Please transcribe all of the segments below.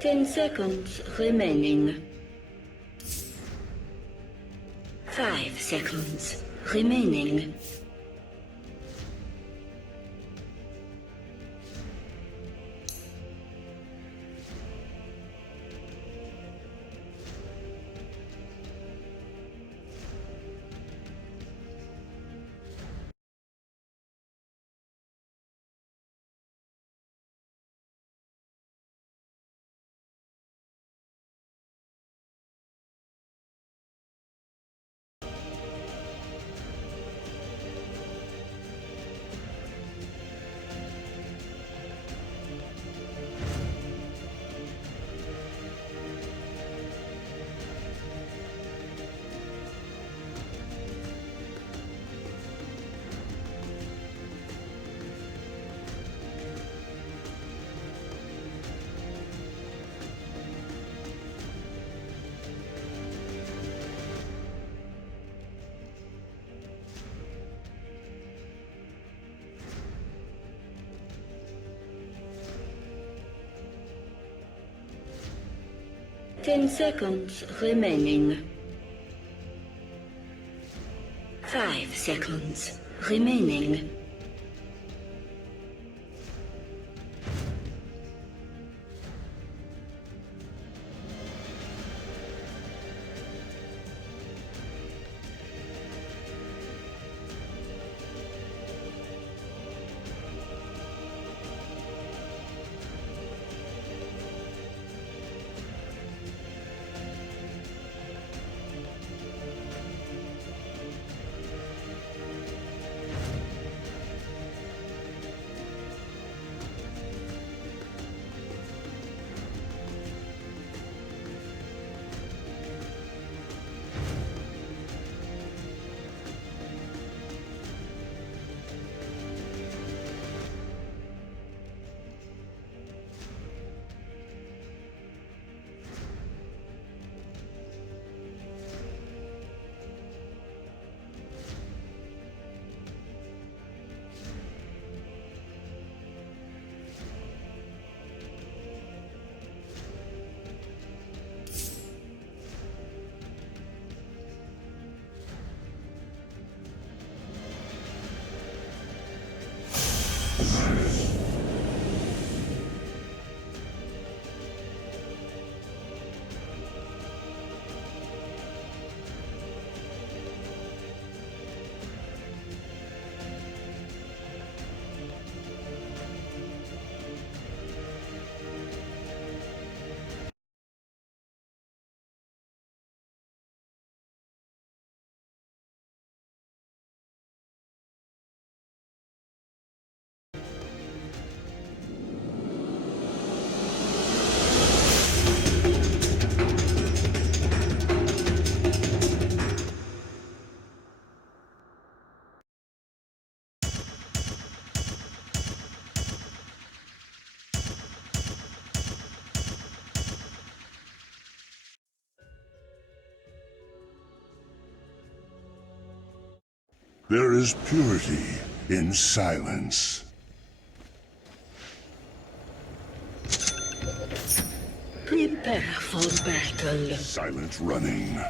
10 seconds remaining. 5 seconds remaining. Ten seconds remaining. 5 seconds remaining. There is purity in silence. Prepare for battle. Silent running.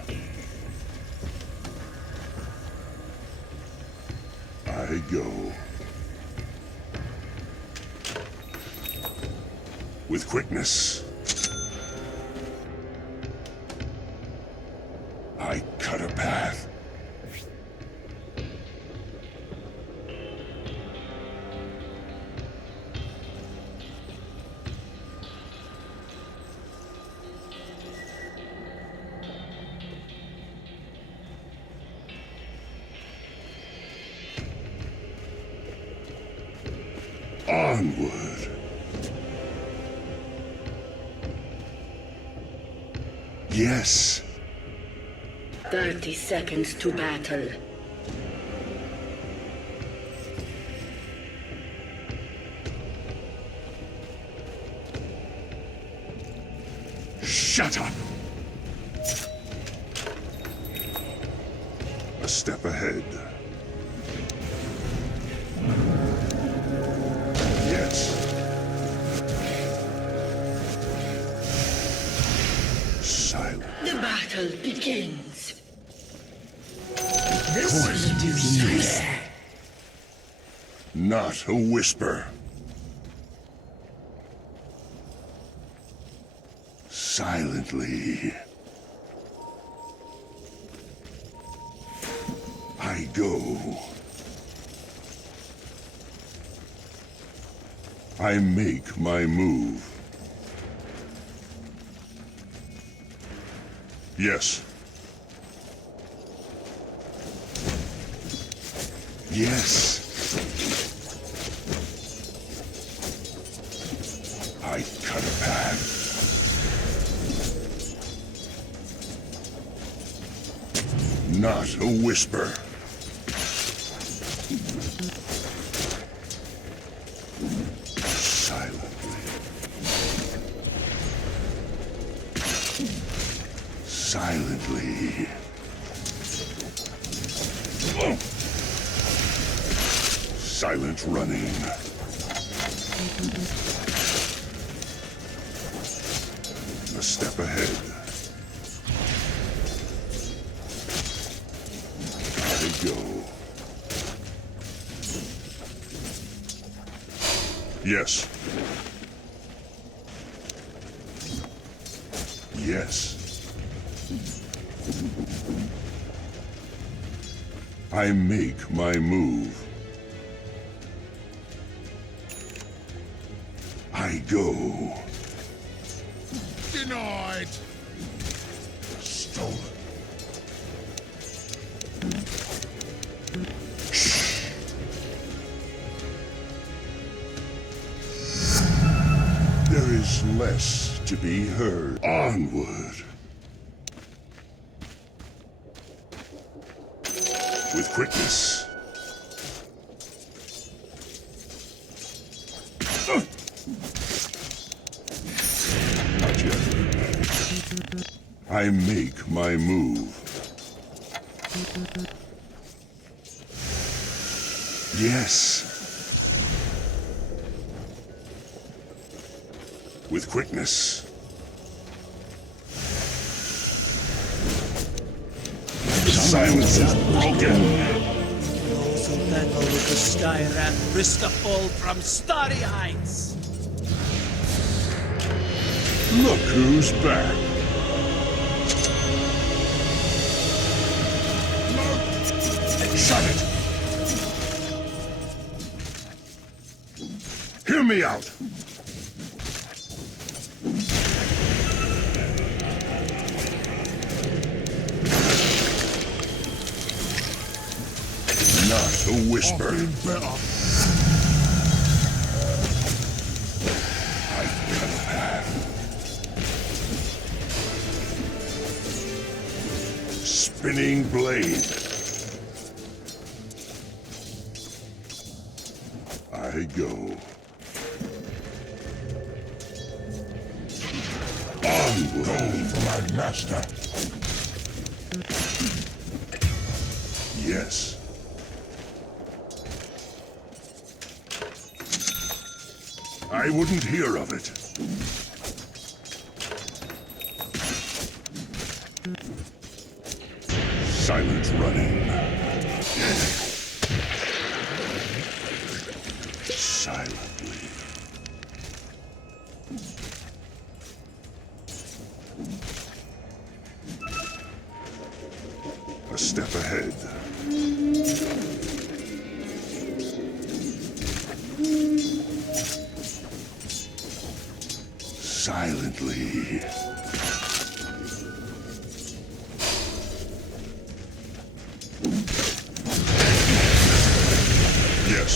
I go. With quickness. I cut a path. Onward. Yes. 30 seconds to battle. Shut up! A step ahead. Yes. battle begins. This will do stress. Not a whisper. Silently. I go. I make my move. Yes. Yes. I cut a path. Not a whisper. Silently. Silently. Silent running. A step ahead. I go. Yes. Yes. I make my move. I go. Denied. Stolen. There is less to be heard. Onward. With quickness. Not yet. I make my move. Yes. With quickness. Silence is broken. Those who tangle with the sky rat risk a fall from starry heights. Look who's back. Shut it. Hear me out. Not a whisper. I cut a path. Spinning blade. I go. Onward. Go for my master. Yes. I wouldn't hear of it. Silent running. Silently. A step ahead. Silently. Yes.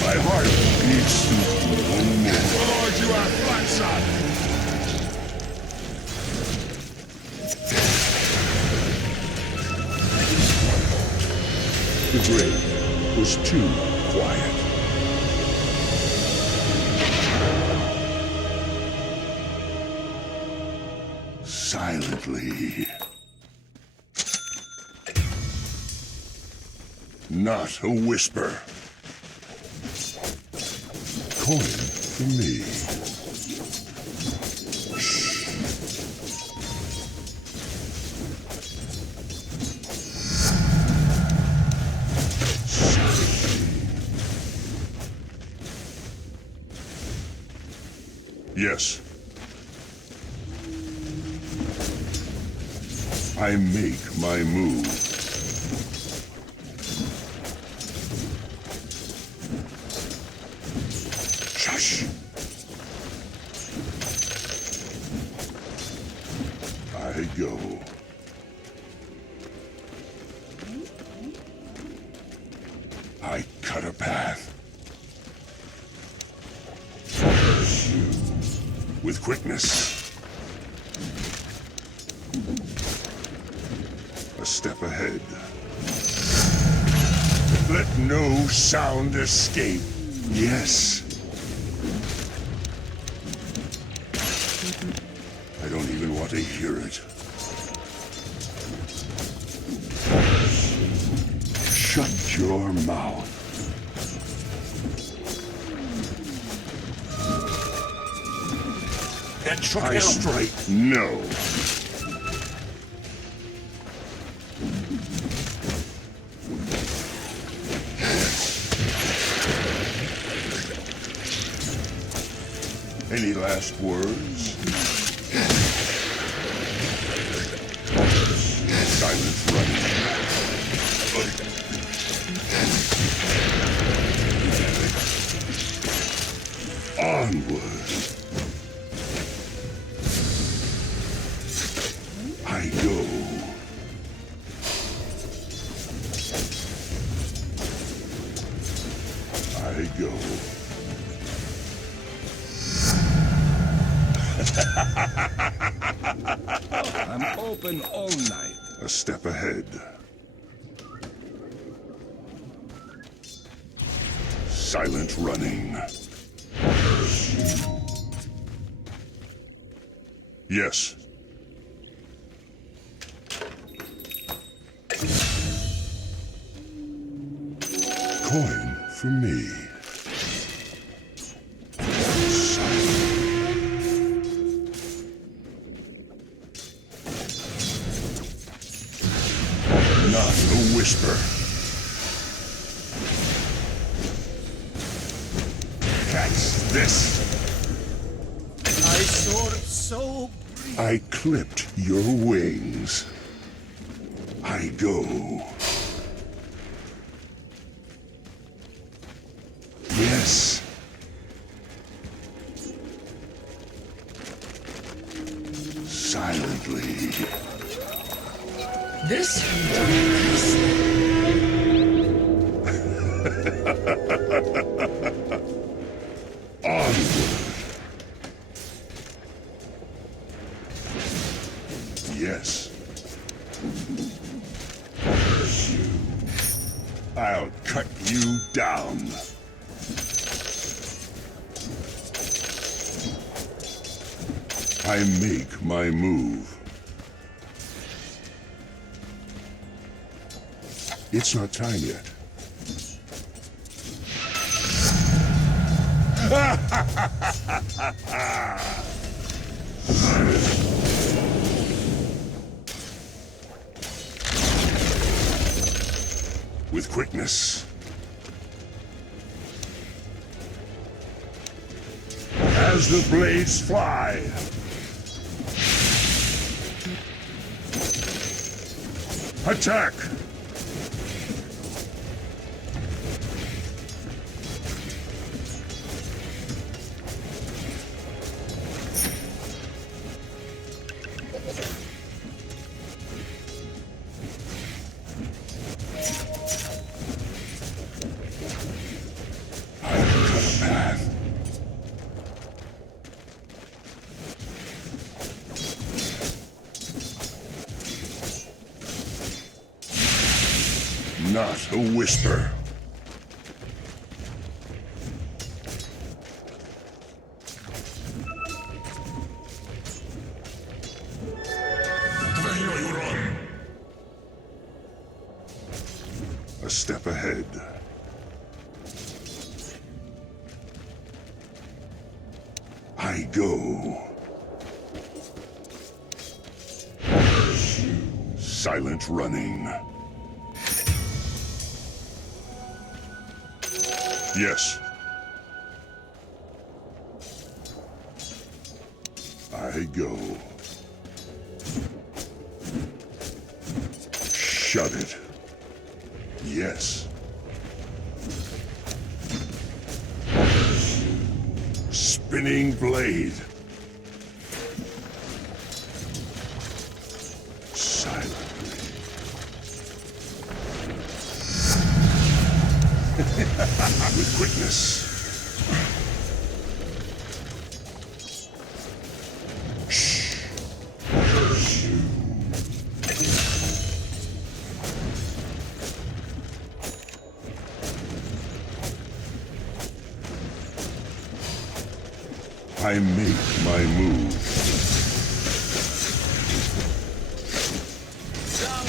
My heart beats no more. Lord, you are flat, son. The grave was too quiet. Silently. Not a whisper. Coin for me. Yes. I make my move. Shush. I go. I cut a path. Pursue with quickness. A step ahead. Let no sound escape. Yes. I don't even want to hear it. Shut your mouth. I strike. No. Any last words? Silence running. Onward. I go. I go. I'm open all night. A step ahead. Silent running. Yes. Coin for me. Not a whisper. Catch this. I soared so... I clipped your wings. I go. Yes. Silently. This Onward. Yes. I'll cut you down. I make my move. It's not time yet. With quickness. As the blades fly. Attack! Not a whisper. A step ahead. I go. Silent running. Yes. I go. Shut it. Yes. Spinning blade. Silently. With quickness. I make my move.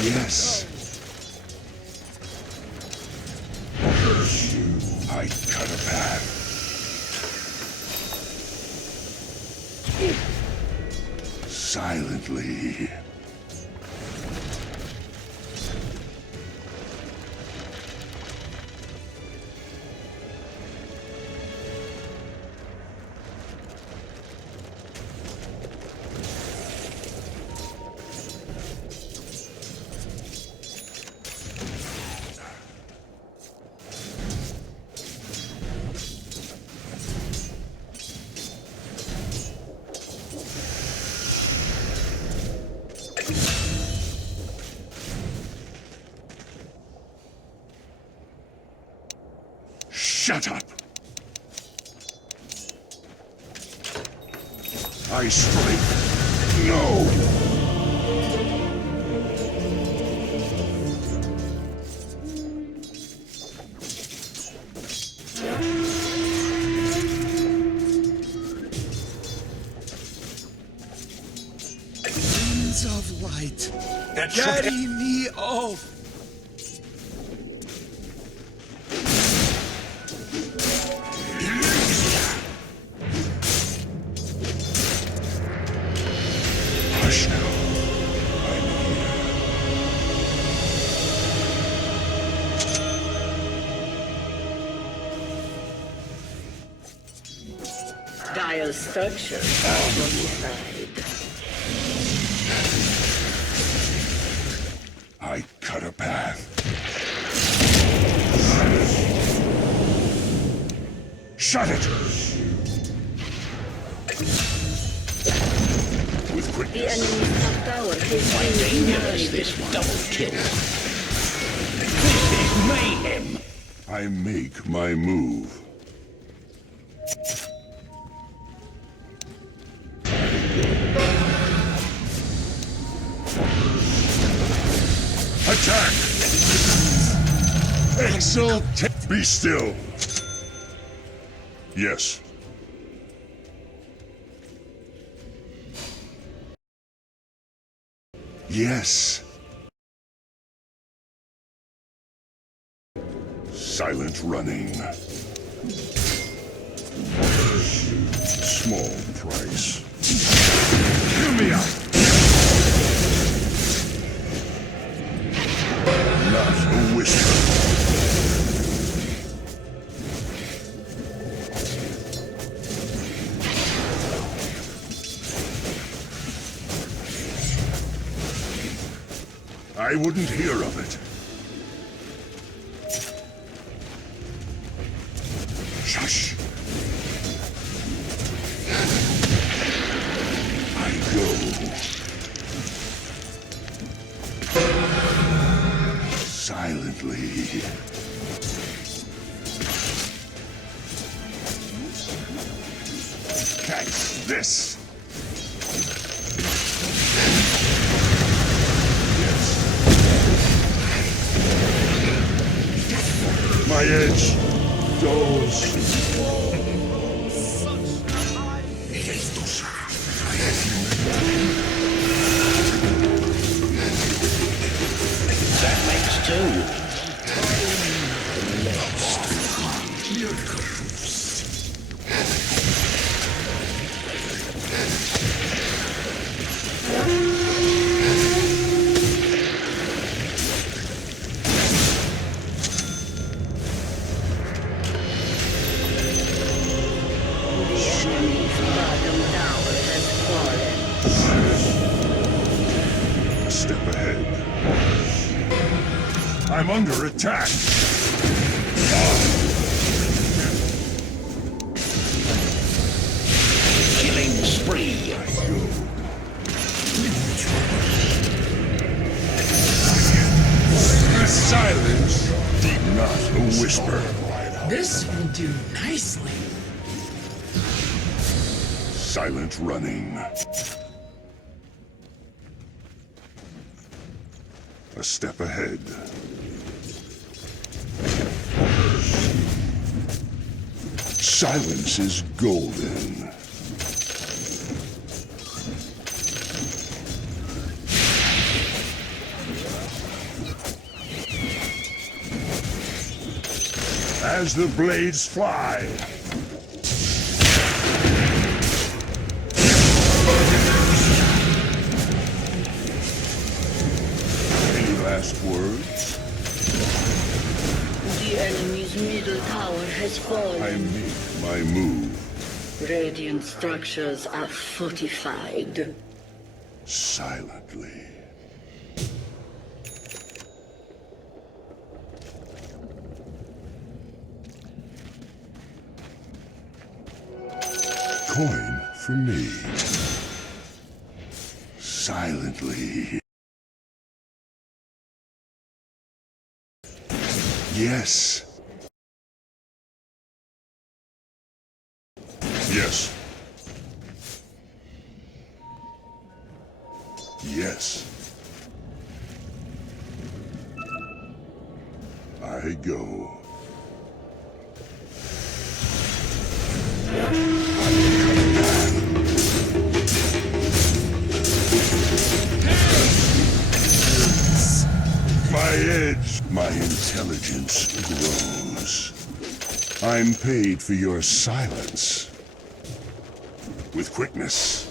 Yes. I cut a path. Silently. Shut up! I strike. No! Winds of light, carry me off. Hush now. I'm here. Dial structure modified. I cut a path. Shut it! With The quickness. enemy's top tower has been Dangerous, denied. this double kill. This is mayhem. I make my move. Attack! Exult! Be still! Yes. Yes. Silent running. Small price. Hear me out! Not a whisper. I wouldn't hear of it. Shush. I go. Silently. Catch this. My edge goes. That makes two. The enemy's bottom tower has fallen. A step ahead. I'm under attack. Killing spree. The silence, not a whisper. This will do nicely. Silent running. A step ahead. Silence is golden. As the blades fly. Any last words? The enemy's middle tower has fallen. I make my move. Radiant structures are fortified. Silently. Coin for me. Silently. Yes. Yes. Yes. I go. My edge, my intelligence grows. I'm paid for your silence. With quickness.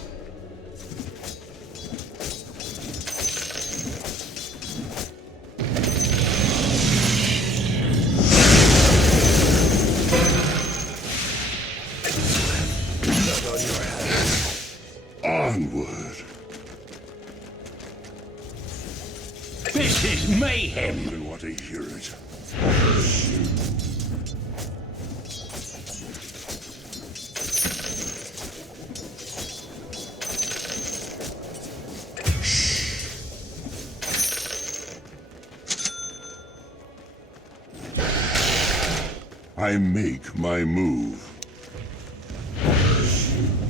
Onward. This is mayhem. I want to hear it. I make my move.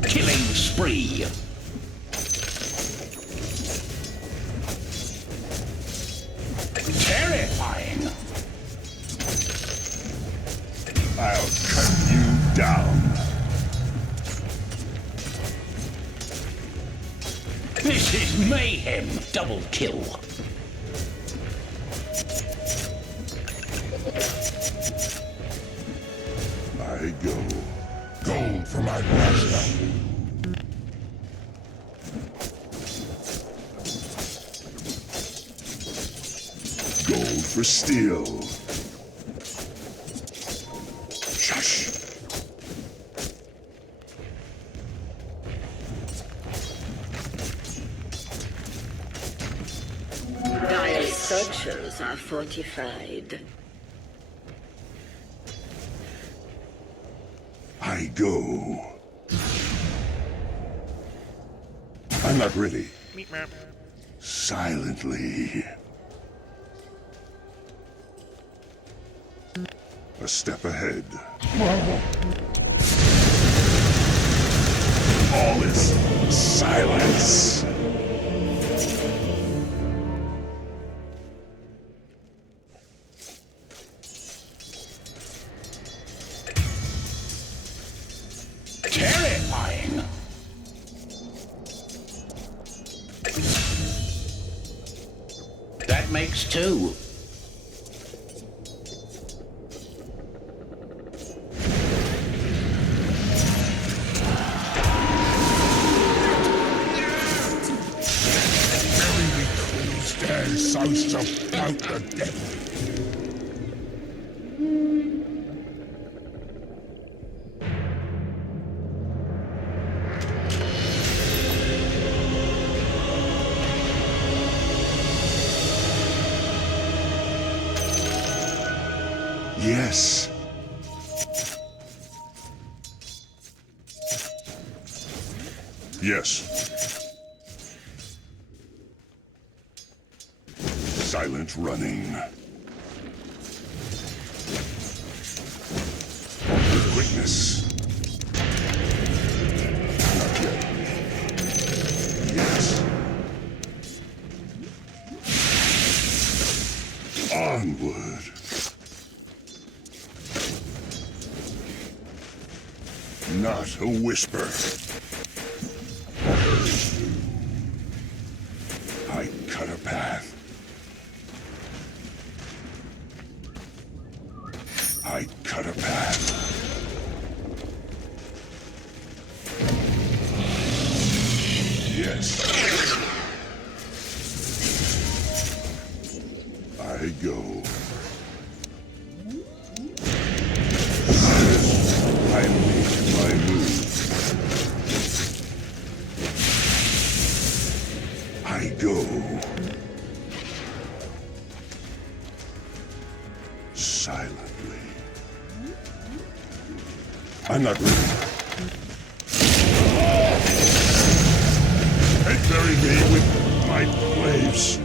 Killing spree. Terrifying. I'll cut you down. This is mayhem. Double kill. I go. Gold for my master. Gold for steel. Shush. Dire structures are fortified. I go. I'm not ready. Silently. A step ahead. All is silence. Terrifying. That makes two. Stand so about the death. Yes. Yes. Silent running. With quickness. Not yet. Yes. Onward. Not a whisper. I cut a path. I cut a path. Yes. I go. I make my move. I go. Silently. I'm not ready. And bury me with my slaves.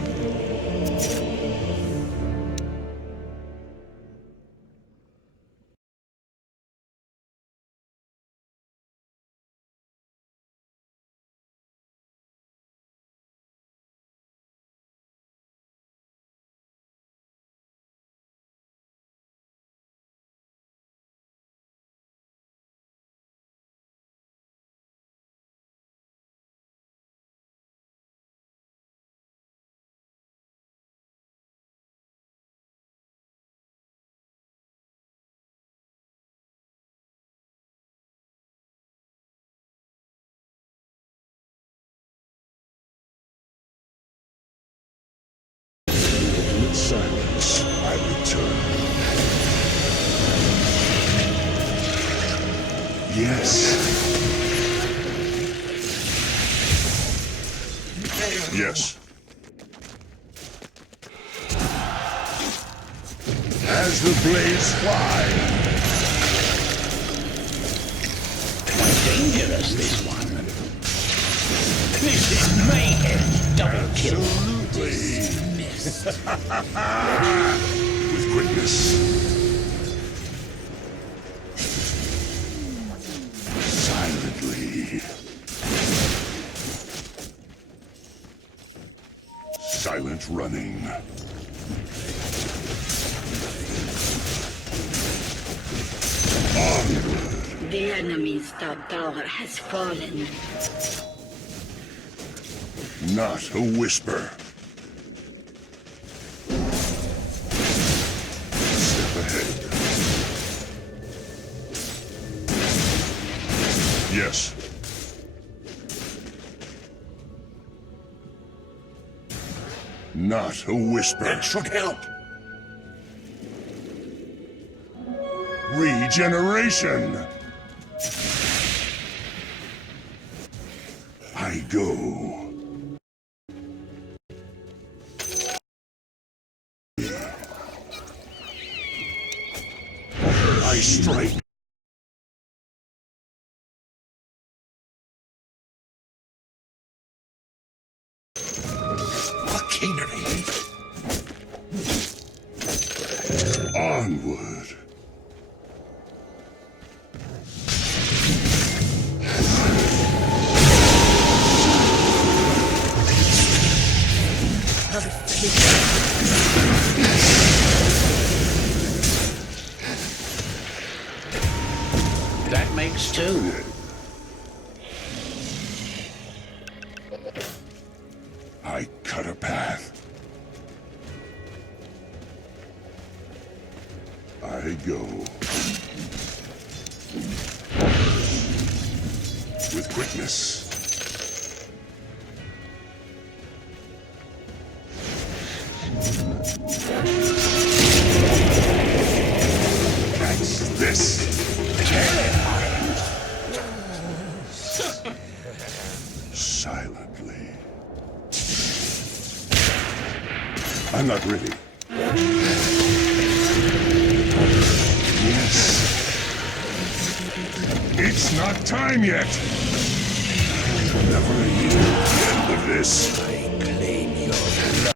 With silence, I return. Yes. Yes. As the blades fly. Quite dangerous, this one. This is mayhem. Double kill. Absolutely. With quickness. Silently. Silent running. Onward. The enemy's top tower has fallen. Not a whisper. Step ahead. Yes. Not a whisper. That should help. Regeneration. I go. I strike. Machinery. Onward. That makes two. I cut a path. I go. With quickness. That's this. Silently. I'm not ready. not time yet! I'll never hear the end of this. I claim your blood.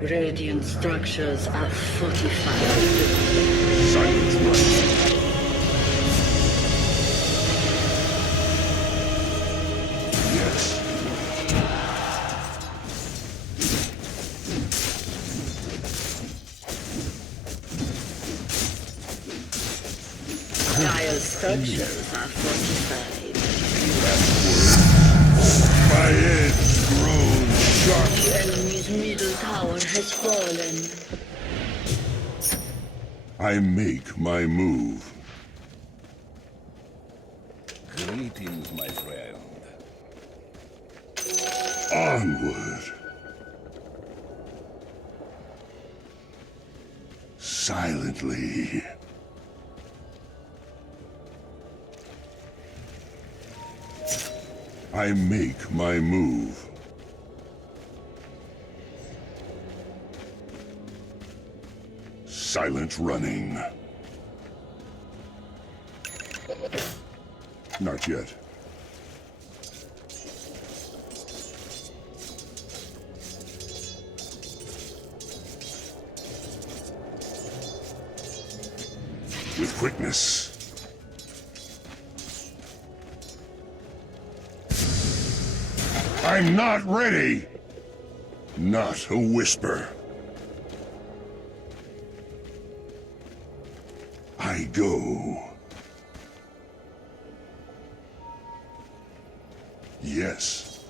Radiant structures are fortified. Silence running. Yes. Dire structures are fortified. My head's grown sharp. The enemy's middle tower has fallen. I make my move. Greetings, my friend. Onward. Silently. I make my move. Silent running. Not yet. With quickness. I'm not ready! Not a whisper. I go. Yes.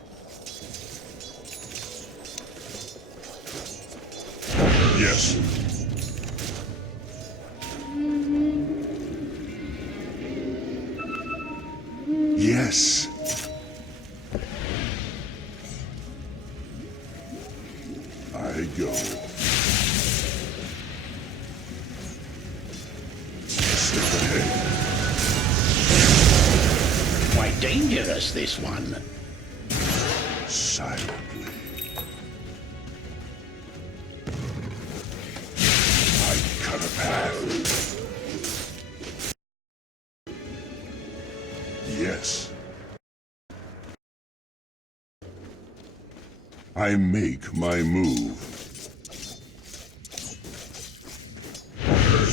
Yes. Yes. I go. Step ahead. Quite dangerous, this one. Silently. I cut a path. Yes. I make my move. You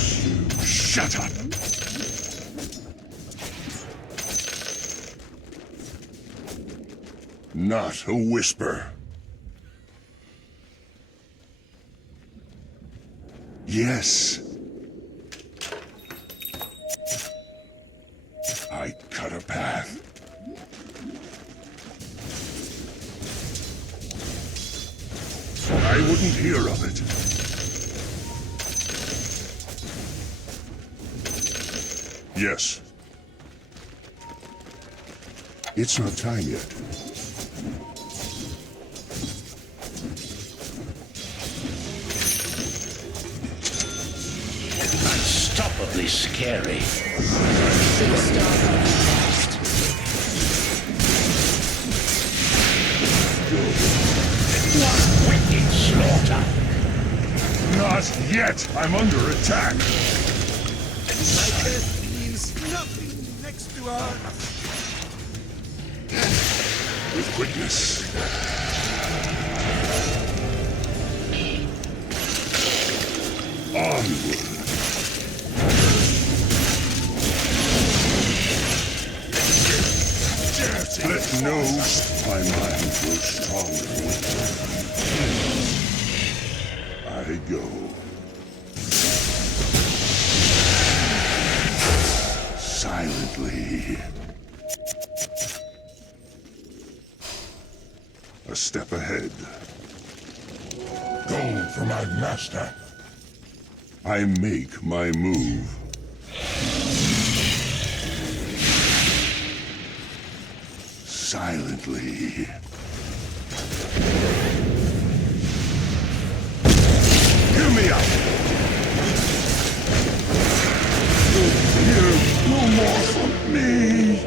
shut up! Not a whisper. Yes. I cut a path. I wouldn't hear of it. Yes. It's not time yet. Unstoppably scary. Six-star lost. What wicked slaughter! Not yet! I'm under attack! My death means nothing next to ours. With quickness. Onward. Let no my mind grows stronger with time. I go. Silently. A step ahead. Go for my master. I make my move. Silently. Hear me out! You'll hear no more from me!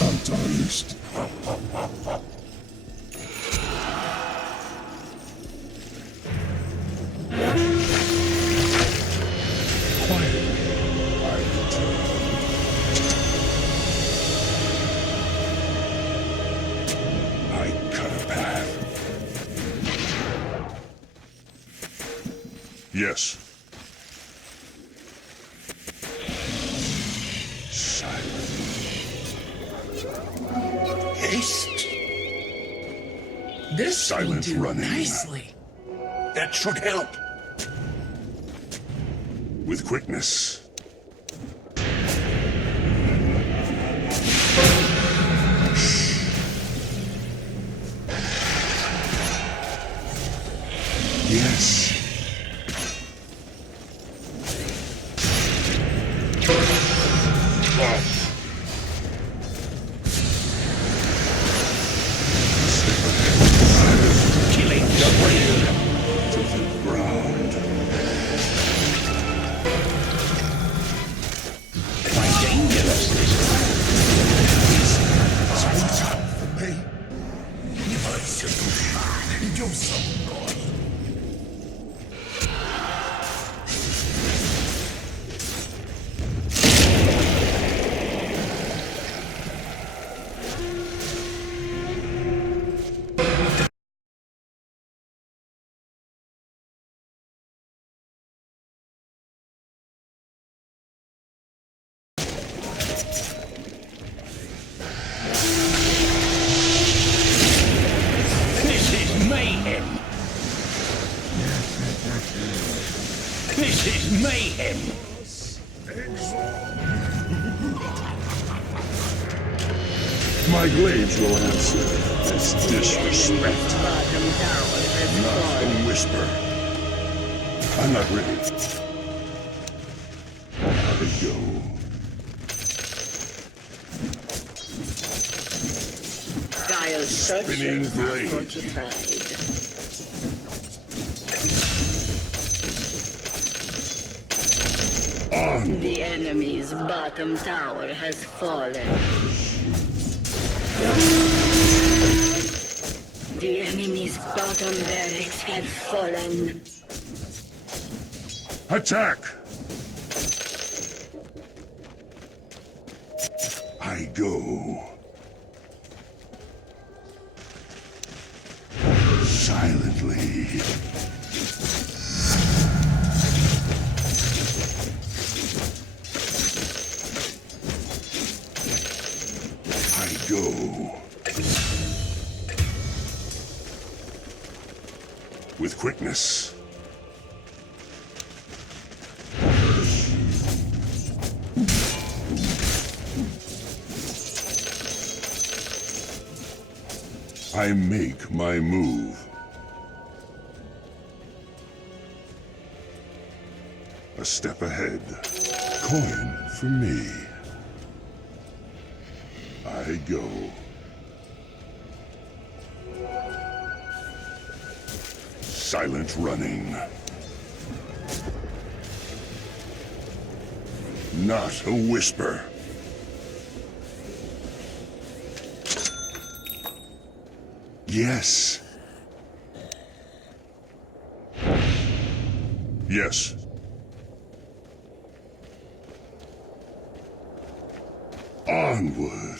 Antagonist. I cut a path. Yes. Haste. This Silent will do running. nicely. That should help. With quickness. Yes. Killing spree. To the ground. Quite dangerous this Watch out for me. If I should do some good. This is mayhem. This is mayhem. My glaives will answer this disrespect. Bottom tower has Not fallen. a whisper. I'm not ready. Let it go. Dial Spinning structures are blade. fortified. On. The enemy's bottom tower has fallen. The enemy's bottom barracks have fallen. Attack! I go. Silently. I go. With quickness. I make my move. A step ahead. Coin for me. I go. Silent running. Not a whisper. Yes. Yes. Onward.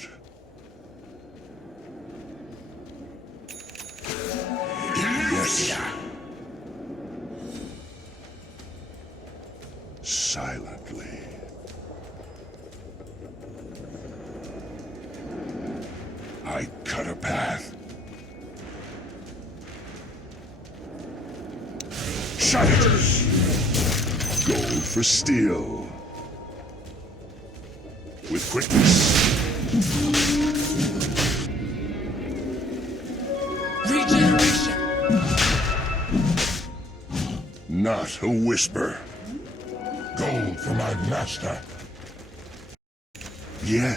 Yes. Silently. I cut a path. Shutters! Gold for steel. With quickness. Regeneration! Not a whisper. Gold for my master. Yes.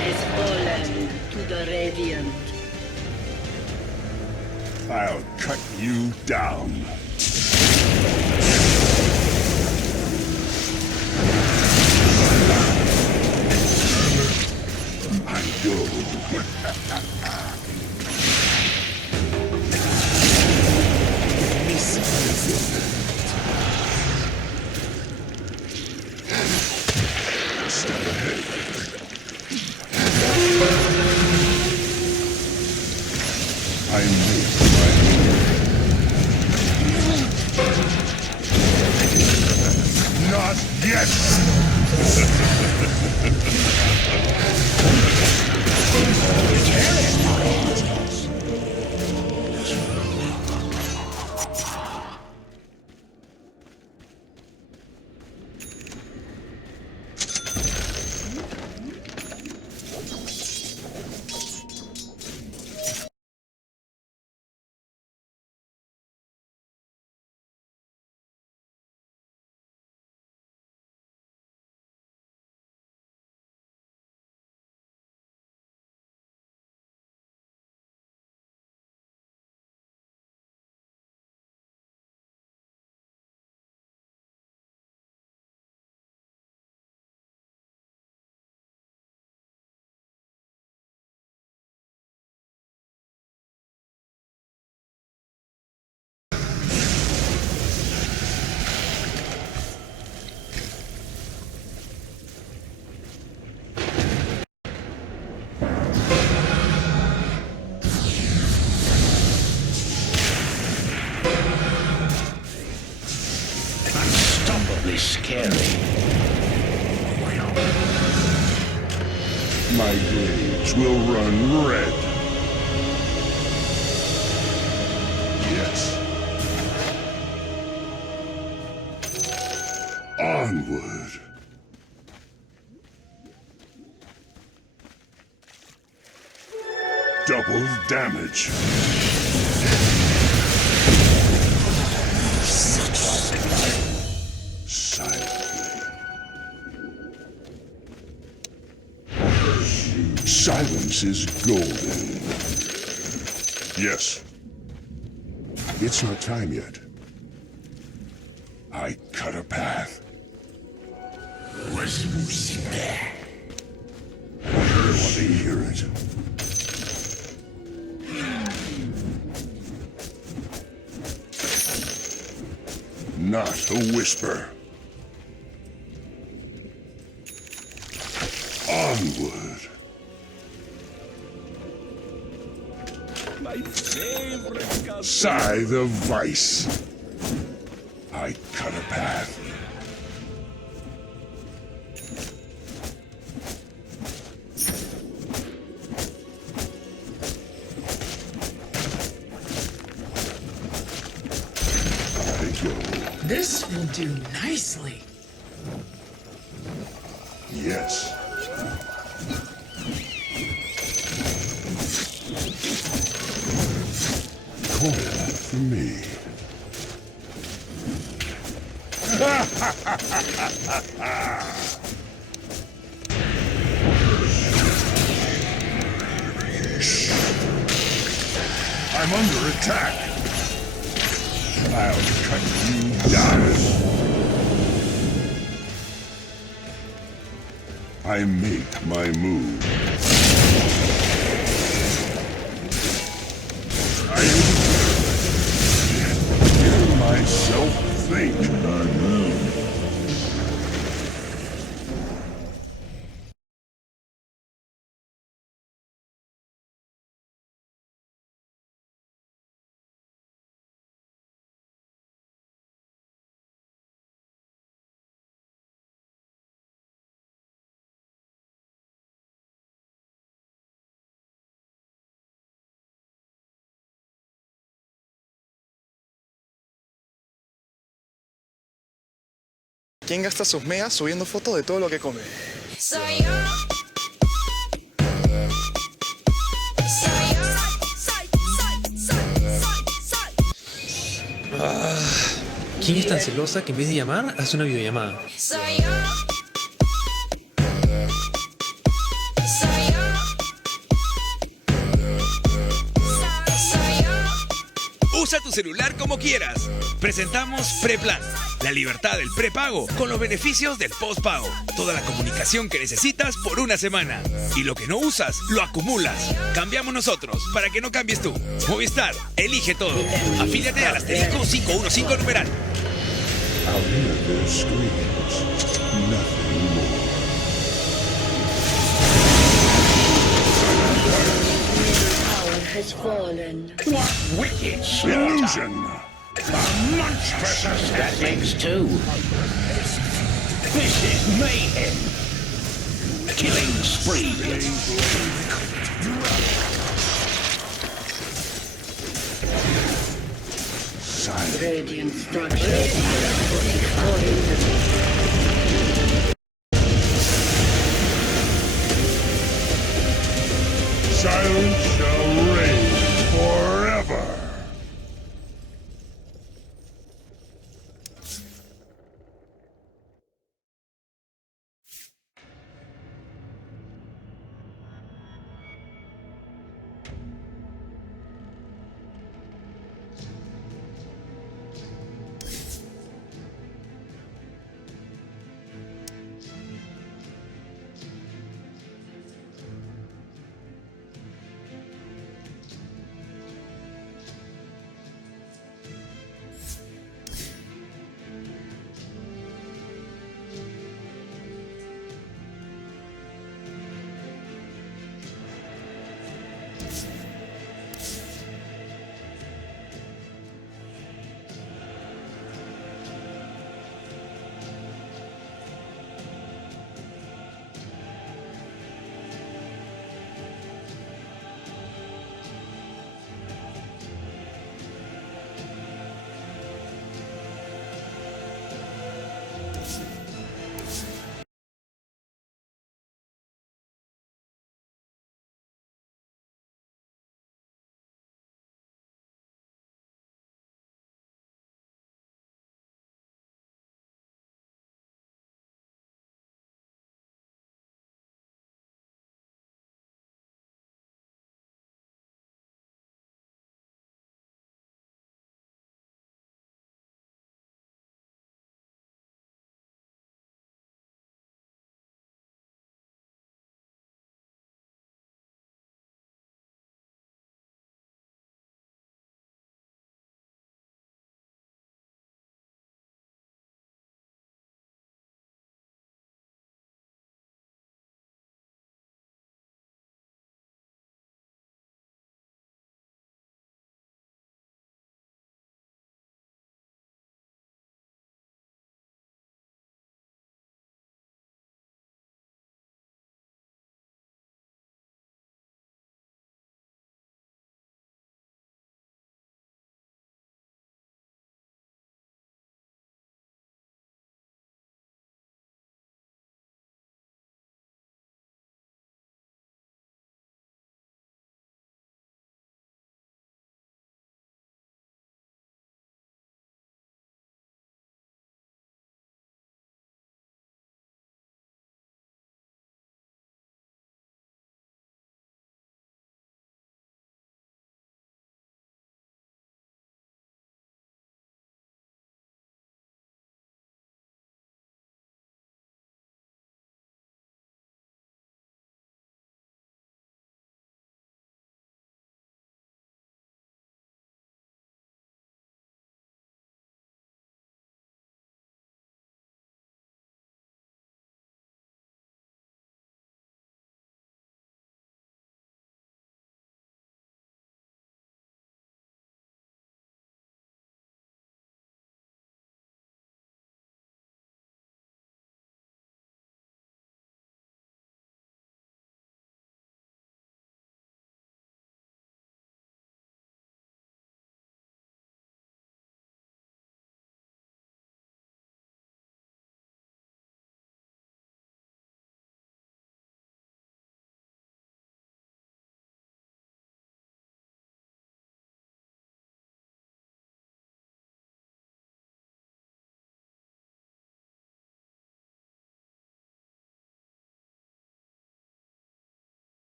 Has fallen to the Radiant. I'll cut you down. I go. Step ahead. I make my move. Not yet! Unstoppably scary. My blades will run red. Yes. Onward. Double damage. Silently. Silence is golden. Yes. It's not time yet. I cut a path. I want to hear it. Not a whisper. Onward. My favorite Scythe of Vice. I cut a path. I go. This will do nicely. Yes. Coil for me. I'm under attack. I'll cut you down. I make my move. I hear myself think. ¿Quién gasta sus megas subiendo fotos de todo lo que come? Soy yo. Soy yo. ¿Quién es tan celosa que en vez de llamar hace una videollamada? Soy yo. Soy yo. Soy yo. Usa tu celular como quieras. Presentamos Preplan, la libertad del prepago con los beneficios del postpago. Toda la comunicación que necesitas por una semana. Y lo que no usas, lo acumulas. Cambiamos nosotros para que no cambies tú. Movistar, elige todo. Afíliate al asterisco 515 numeral. Out here their screams, nothing more. Power has fallen. What wicked slaughter! Illusion! A monstrous aesthetics too. This is mayhem. Killing spree. Silence. Radiant structures falling. Silence shall reign forever.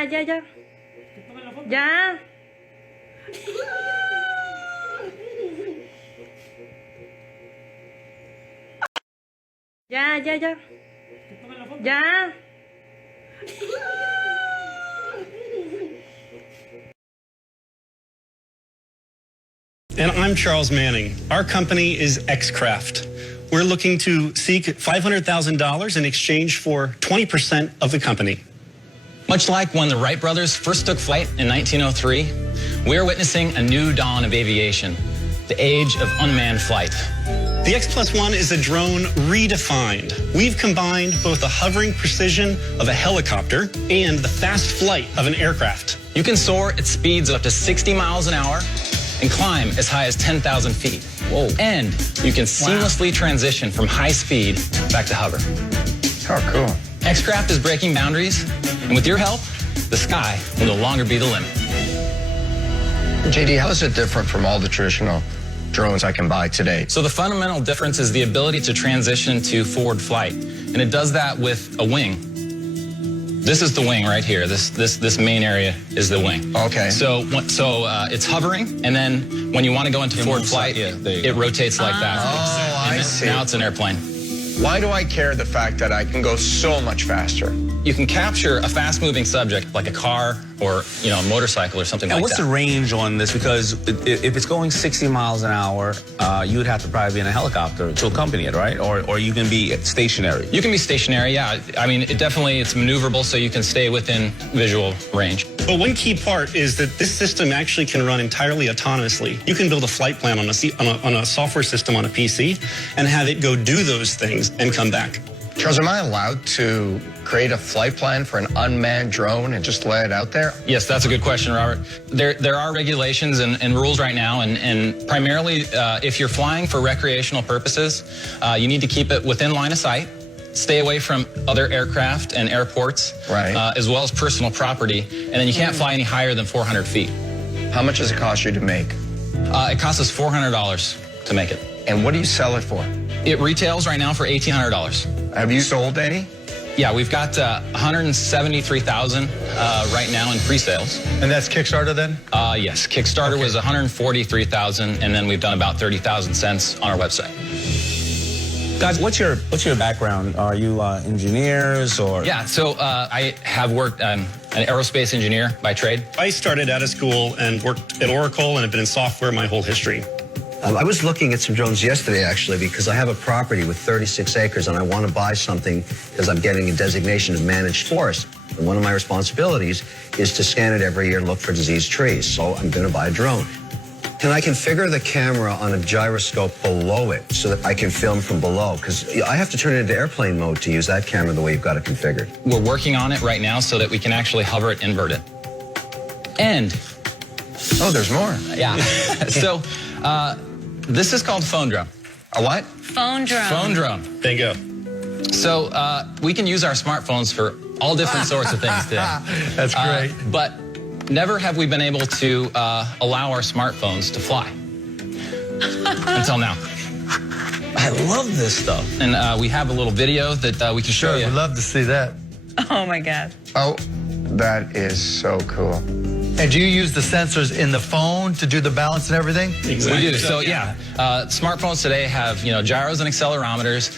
Ya. Ya. Ya. Ya. And I'm Charles Manning. Our company is Xcraft. We're looking to seek $500,000 in exchange for 20% of the company. Much like when the Wright brothers first took flight in 1903, we are witnessing a new dawn of aviation, the age of unmanned flight. The X+1 is a drone redefined. We've combined both the hovering precision of a helicopter and the fast flight of an aircraft. You can soar at speeds of up to 60 miles an hour and climb as high as 10,000 feet. Whoa. And you can seamlessly transition from high speed back to hover. Oh, cool. Xcraft is breaking boundaries, and with your help, the sky will no longer be the limit. JD, how is it different from all the traditional drones I can buy today? So the fundamental difference is the ability to transition to forward flight, and it does that with a wing. This is the wing right here. This main area is the wing. Okay. So it's hovering, and then when you want to go into forward flight, it rotates like that. Oh, I see. Now it's an airplane. Why do I care the fact that I can go so much faster? You can capture a fast-moving subject like a car or a motorcycle or something like that. And what's the range on this? Because if it's going 60 miles an hour, you would have to probably be in a helicopter to accompany it, right? Or you can be stationary. You can be stationary, yeah. I mean, it's maneuverable, so you can stay within visual range. But one key part is that this system actually can run entirely autonomously. You can build a flight plan on a software system on a PC and have it go do those things and come back. Charles, am I allowed to create a flight plan for an unmanned drone and just lay it out there? Yes, that's a good question, Robert. There are regulations and rules right now, and primarily if you're flying for recreational purposes, you need to keep it within line of sight, stay away from other aircraft and airports, right. As well as personal property, and then you can't fly any higher than 400 feet. How much does it cost you to make? It costs us $400 to make it. And what do you sell it for? It retails right now for $1,800. Have you sold any? Yeah, we've got 173,000 right now in pre-sales. And that's Kickstarter then? Yes, Kickstarter was 143,000, and then we've done about 30,000 cents on our website. Guys, what's your background? Are you engineers or? Yeah, so I have worked an aerospace engineer by trade. I started out of school and worked at Oracle and have been in software my whole history. I was looking at some drones yesterday, actually, because I have a property with 36 acres and I want to buy something because I'm getting a designation of managed forest. And one of my responsibilities is to scan it every year and look for diseased trees. So I'm going to buy a drone. Can I configure the camera on a gyroscope below it so that I can film from below? Because I have to turn it into airplane mode to use that camera the way you've got it configured. We're working on it right now so that we can actually hover it inverted. And... Oh, there's more. Yeah. So... this is called phone drone. A what? Phone drone. Phone drone. Bingo. So we can use our smartphones for all different sorts of things today. That's great. But never have we been able to allow our smartphones to fly. Until now. I love this stuff. And we have a little video that we can show you. We'd love to see that. Oh my God. Oh, that is so cool. And do you use the sensors in the phone to do the balance and everything? Exactly. We do. So yeah, smartphones today have gyros and accelerometers.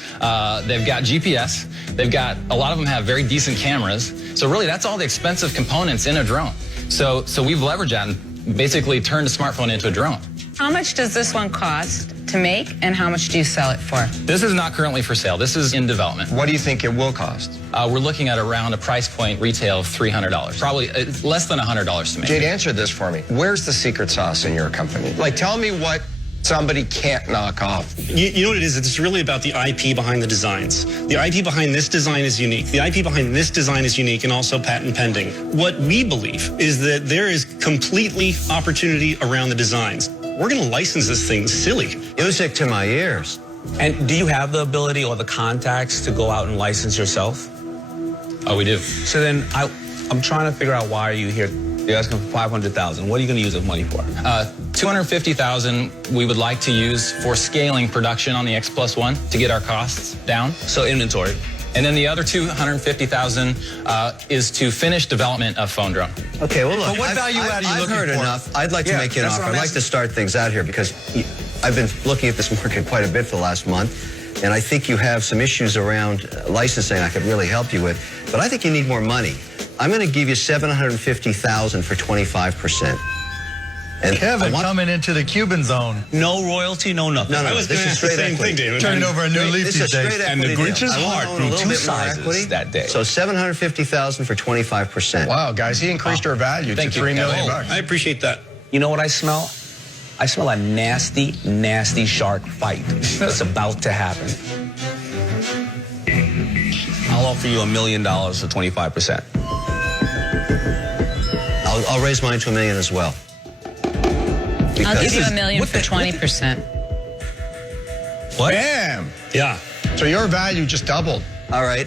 They've got GPS. They've got a lot of them have very decent cameras. So really, that's all the expensive components in a drone. So we've leveraged that and basically turned a smartphone into a drone. How much does this one cost to make, and how much do you sell it for? This is not currently for sale. This is in development. What do you think it will cost? We're looking at around a price point retail of $300. Probably less than $100 to make. Jade, answer this for me. Where's the secret sauce in your company? Like, tell me what somebody can't knock off. You know what it is? It's really about the IP behind the designs. The IP behind this design is unique. The IP behind this design is unique and also patent pending. What we believe is that there is completely opportunity around the designs. We're going to license this thing silly. Music to my ears. And do you have the ability or the contacts to go out and license yourself? Oh, we do. So then I'm trying to figure out why are you here? You're asking for $500,000. What are you going to use the money for? $250,000 we would like to use for scaling production on the X+1 to get our costs down. So inventory. And then the other $250,000 is to finish development of phone drone. Okay, well, look, But what value add are you I've looking heard for? enough. I'd like to make you an offer. I'd like to start things out here because I've been looking at this market quite a bit for the last month, and I think you have some issues around licensing I could really help you with, but I think you need more money. I'm going to give you $750,000 for 25%. And Kevin coming into the Cuban zone. No royalty, no nothing. No, I was going to ask the same thing, David. Turning over a new leaf This is these a days. straight And the equity Grinch's deal. I heart want to own grew a little two bit more sizes equity. that day. So $750,000 for 25%. Wow, guys, he increased our value to $3 million. I appreciate that. You know what I smell? I smell a nasty, nasty shark fight that's about to happen. I'll offer you $1 million for 25%. I'll raise mine to $1 million as well. I'll give you $1 million for 20%. What? Bam! Yeah. So your value just doubled. All right.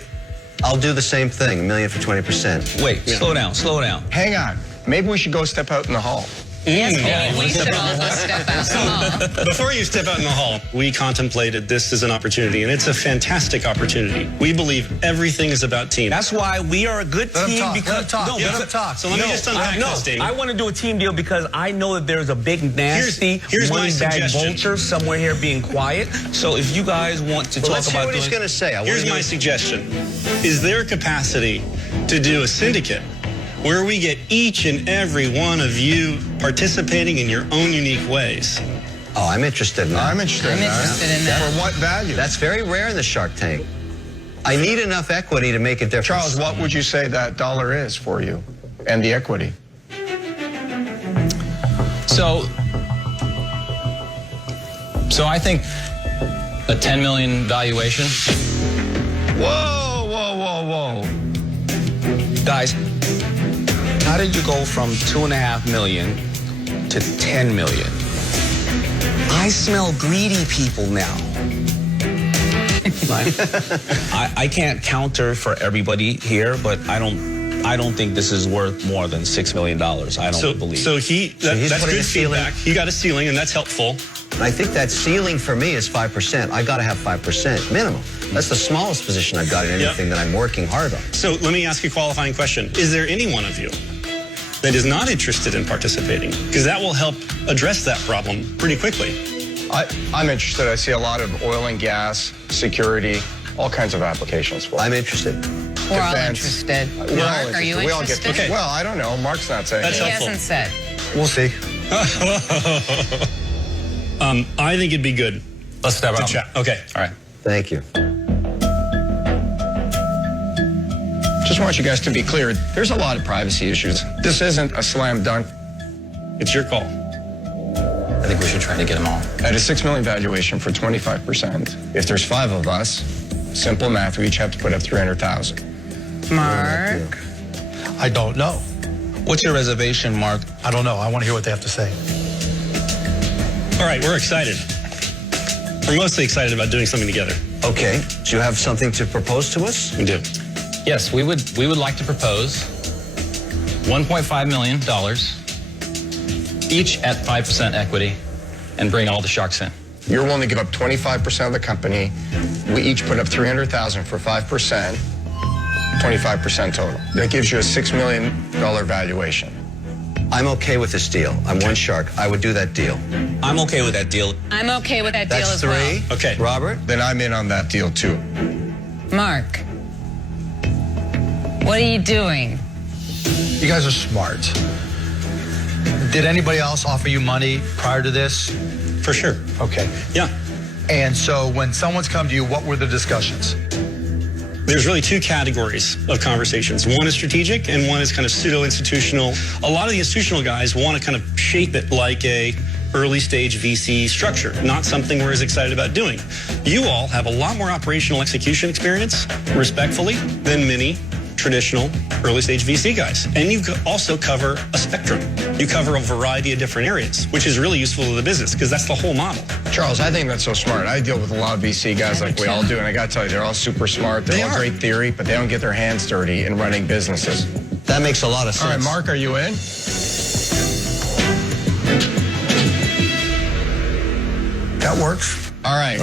I'll do the same thing, $1 million for 20%. Wait, slow down, slow down. Hang on. Maybe we should go step out in the hall. Yes, maybe we should all go step out the hall. Before you step out in the hall, we contemplated this as an opportunity, and it's a fantastic opportunity. We believe everything is about team. That's why we are a good team. Let him because talk. Let him talk. So let me just unpack this, David. I want to do a team deal because I know that there's a big, nasty, Here's my money bag suggestion. vulture somewhere here being quiet. So if you guys want to Well, talk let's hear about what he's doing... going to say. Here's my suggestion. Is there capacity to do a syndicate where we get each and every one of you participating in your own unique ways? Oh, I'm interested in that. I'm interested in that. For what value? That's very rare in the Shark Tank. I need enough equity to make a difference. Charles, what would you say that dollar is for you and the equity? So I think a $10 million valuation. Whoa, whoa, whoa, whoa. Guys, how did you go from $2.5 million to $10 million? I smell greedy people now. I can't counter for everybody here, but I don't think this is worth more than $6 million. I don't believe. So that's good feedback. He got a ceiling, and that's helpful. I think that ceiling for me is 5%. I got to have 5% minimum. That's the smallest position I've got in anything that I'm working hard on. So let me ask you a qualifying question. Is there any one of you that is not interested in participating? Because that will help address that problem pretty quickly. I'm interested. I see a lot of oil and gas, security, all kinds of applications for it. I'm interested. We're all interested. Mark, are you interested? Okay. Well, I don't know. Mark's not saying He hasn't said. We'll see. I think it'd be good. Let's step out. Chat. Okay. All right. Thank you. Just want you guys to be clear. There's a lot of privacy issues. This isn't a slam dunk. It's your call. I think we should try to get them all. At a $6 million valuation for 25%. If there's 5 of us, simple math, we each have to put up $300,000. Mark? I don't know. What's your reservation, Mark? I don't know. I want to hear what they have to say. All right, we're excited. We're mostly excited about doing something together. Okay. Do you have something to propose to us? We do. Yes, we would like to propose $1.5 million, each at 5% equity, and bring all the sharks in. You're willing to give up 25% of the company. We each put up $300,000 for 5%, 25% total. That gives you a $6 million valuation. I'm okay with this deal. I'm one shark. I would do that deal. I'm okay with that deal. I'm okay with that deal That's as 3. well. Okay. Robert? Then I'm in on that deal too. Mark, what are you doing? You guys are smart. Did anybody else offer you money prior to this? For sure. Okay. Yeah. And so when someone's come to you, what were the discussions? There's really 2 categories of conversations. One is strategic and one is kind of pseudo-institutional. A lot of the institutional guys want to kind of shape it like a early stage VC structure, not something we're as excited about doing. You all have a lot more operational execution experience, respectfully, than many traditional early stage VC guys. And you also cover a spectrum. You cover a variety of different areas, which is really useful to the business because that's the whole model. Charles, I think that's so smart. I deal with a lot of VC guys like we all do, and I got to tell you, they're all super smart. They're all great theory, but they don't get their hands dirty in running businesses. That makes a lot of sense. All right, Mark, are you in? That works. All right.